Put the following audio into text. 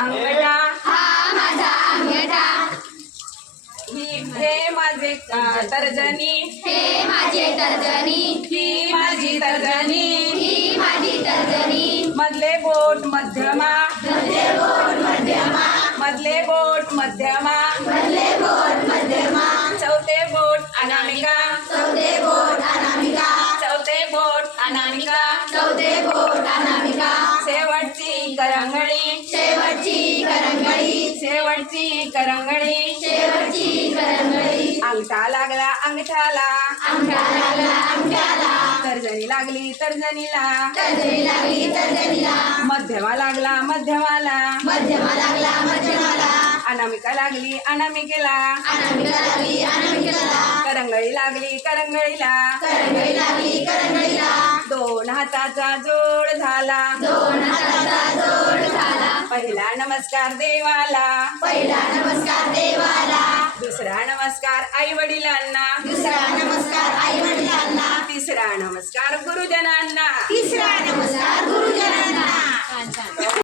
अंगठा, हा माझा अंगठा, हे माझे तर्जनी, हे माझे तर्जनी, ही माझी तर्जनी, ही माझी तर्जनी, मधले बोट मध्यमा, मधले बोट मध्यमा, मधले बोट मध्यमा, मधले बोट मध्यमा, चौथे बोट अनामिका, चौथे बोट अनामिका, चौथे बोट अनामिका, चौथे बोट अनामिका, शेवटची करंगळी, शेवटची करंगळी, शेवटची करंगळी, शेवटची करंगळी, अंगठा लागला अंगठाला, अंगठा लागला अंगठ्याला, तर्जनी लागली तर्जनीला, तर्जनी लागली तर्जनीला, मध्यमा लागला मध्यमाला, मध्यमा लागला मध्यमाला, अनामिका लागली अनामिकेला, अनामिका लागली अनामिकेला, करंगळी लागली करंगळीला, करंगळी लागली करंगळीला, दोन हाताचा जोड झाला, दोन हाताचा जोड झाला, पहिला नमस्कार देवाला, पहिला नमस्कार देवाला, दुसरा नमस्कार आई वडिलांना, दुसरा नमस्कार आई वडिलांना, तिसरा नमस्कार गुरुजनांना. तिसरा नमस्कार गुरुजनांना.